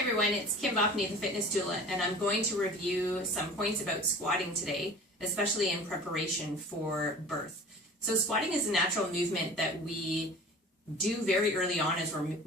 Hi everyone, it's Kim Boffney, the fitness doula, and I'm going to review some points about squatting today, especially in preparation for birth. So squatting is a natural movement that we do very early on as we're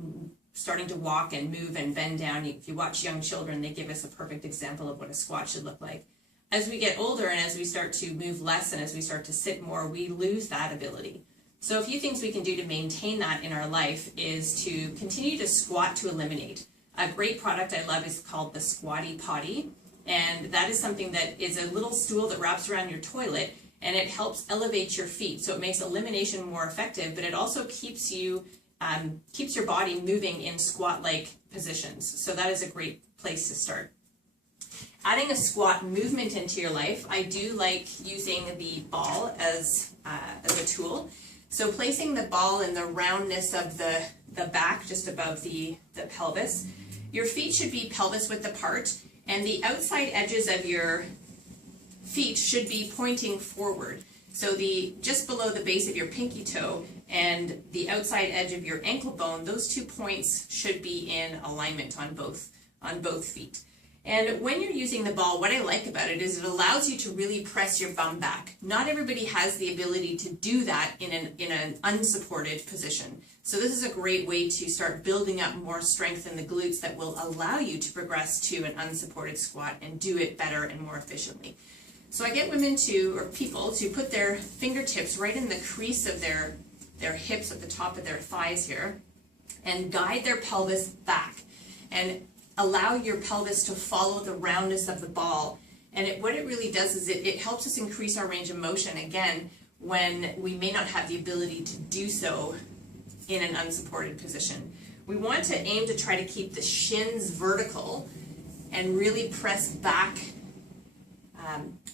starting to walk and move and bend down. If you watch young children, they give us a perfect example of what a squat should look like. As we get older and as we start to move less and as we start to sit more, we lose that ability. So a few things we can do to maintain that in our life is to continue to squat to eliminate. A great product I love is called the Squatty Potty, and that is something that is a little stool that wraps around your toilet, and it helps elevate your feet. So it makes elimination more effective, but it also keeps your body moving in squat-like positions. So that is a great place to start. Adding a squat movement into your life, I do like using the ball as a tool. So placing the ball in the roundness of the back, just above the pelvis. Your feet should be pelvis width apart, and the outside edges of your feet should be pointing forward. So just below the base of your pinky toe and the outside edge of your ankle bone, those 2 points should be in alignment on both feet. And when you're using the ball, what I like about it is it allows you to really press your bum back. Not everybody has the ability to do that in an unsupported position. So this is a great way to start building up more strength in the glutes that will allow you to progress to an unsupported squat and do it better and more efficiently. So I get women or people to put their fingertips right in the crease of their hips at the top of their thighs here and guide their pelvis back and allow your pelvis to follow the roundness of the ball. And what it really does is it helps us increase our range of motion, again, when we may not have the ability to do so in an unsupported position. We want to aim to try to keep the shins vertical and really press back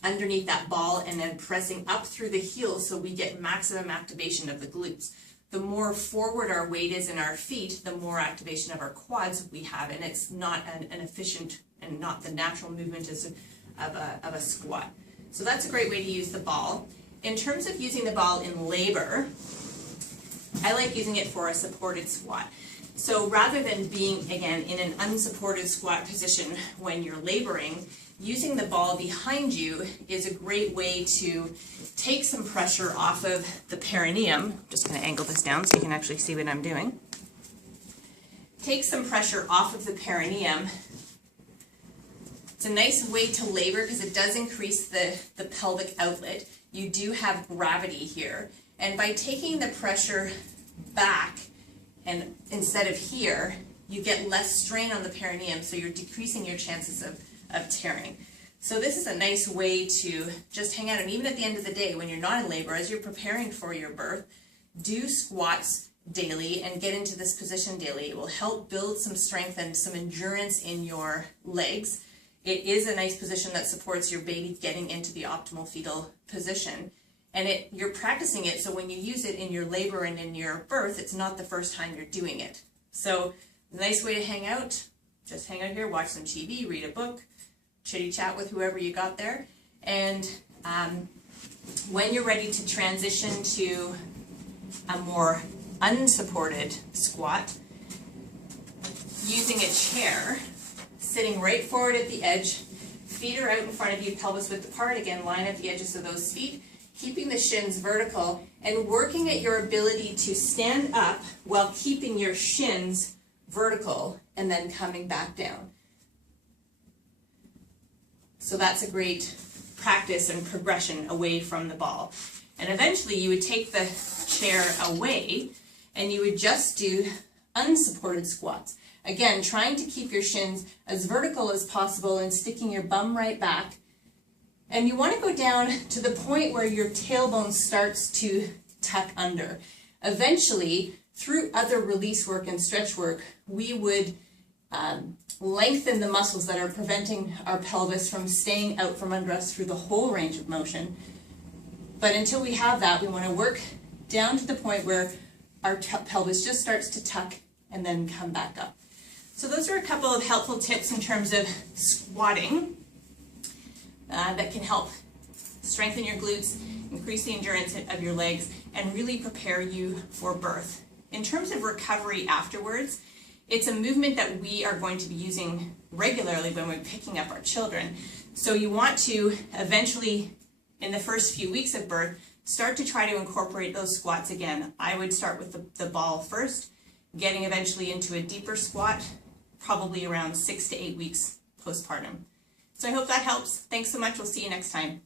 underneath that ball and then pressing up through the heels so we get maximum activation of the glutes. The more forward our weight is in our feet, the more activation of our quads we have, and it's not an efficient and not the natural movement of a squat. So that's a great way to use the ball. In terms of using the ball in labor, I like using it for a supported squat. So rather than being, again, in an unsupported squat position when you're laboring, using the ball behind you is a great way to take some pressure off of the perineum. I'm just going to angle this down so you can actually see what I'm doing. Take some pressure off of the perineum. It's a nice way to labor because it does increase the pelvic outlet. You do have gravity here. And by taking the pressure back and instead of here, you get less strain on the perineum, so you're decreasing your chances of tearing. So this is a nice way to just hang out, and even at the end of the day when you're not in labor, as you're preparing for your birth, do squats daily and get into this position daily. It will help build some strength and some endurance in your legs. It is a nice position that supports your baby getting into the optimal fetal position. And you're practicing it, so when you use it in your labor and in your birth, it's not the first time you're doing it. So a nice way to hang out, just hang out here, watch some TV, read a book, chitty chat with whoever you got there. And when you're ready to transition to a more unsupported squat, using a chair, sitting right forward at the edge, feet are out in front of you, pelvis width apart, again, line up the edges of those feet, keeping the shins vertical and working at your ability to stand up while keeping your shins vertical and then coming back down. So that's a great practice and progression away from the ball. And eventually you would take the chair away and you would just do unsupported squats. Again, trying to keep your shins as vertical as possible and sticking your bum right back. And you want to go down to the point where your tailbone starts to tuck under. Eventually, through other release work and stretch work, we would lengthen the muscles that are preventing our pelvis from staying out from under us through the whole range of motion. But until we have that, we want to work down to the point where our pelvis just starts to tuck and then come back up. So those are a couple of helpful tips in terms of squatting that can help strengthen your glutes, increase the endurance of your legs, and really prepare you for birth. In terms of recovery afterwards, it's a movement that we are going to be using regularly when we're picking up our children. So you want to eventually, in the first few weeks of birth, start to try to incorporate those squats again. I would start with the ball first, getting eventually into a deeper squat, probably around 6 to 8 weeks postpartum. So I hope that helps. Thanks so much. We'll see you next time.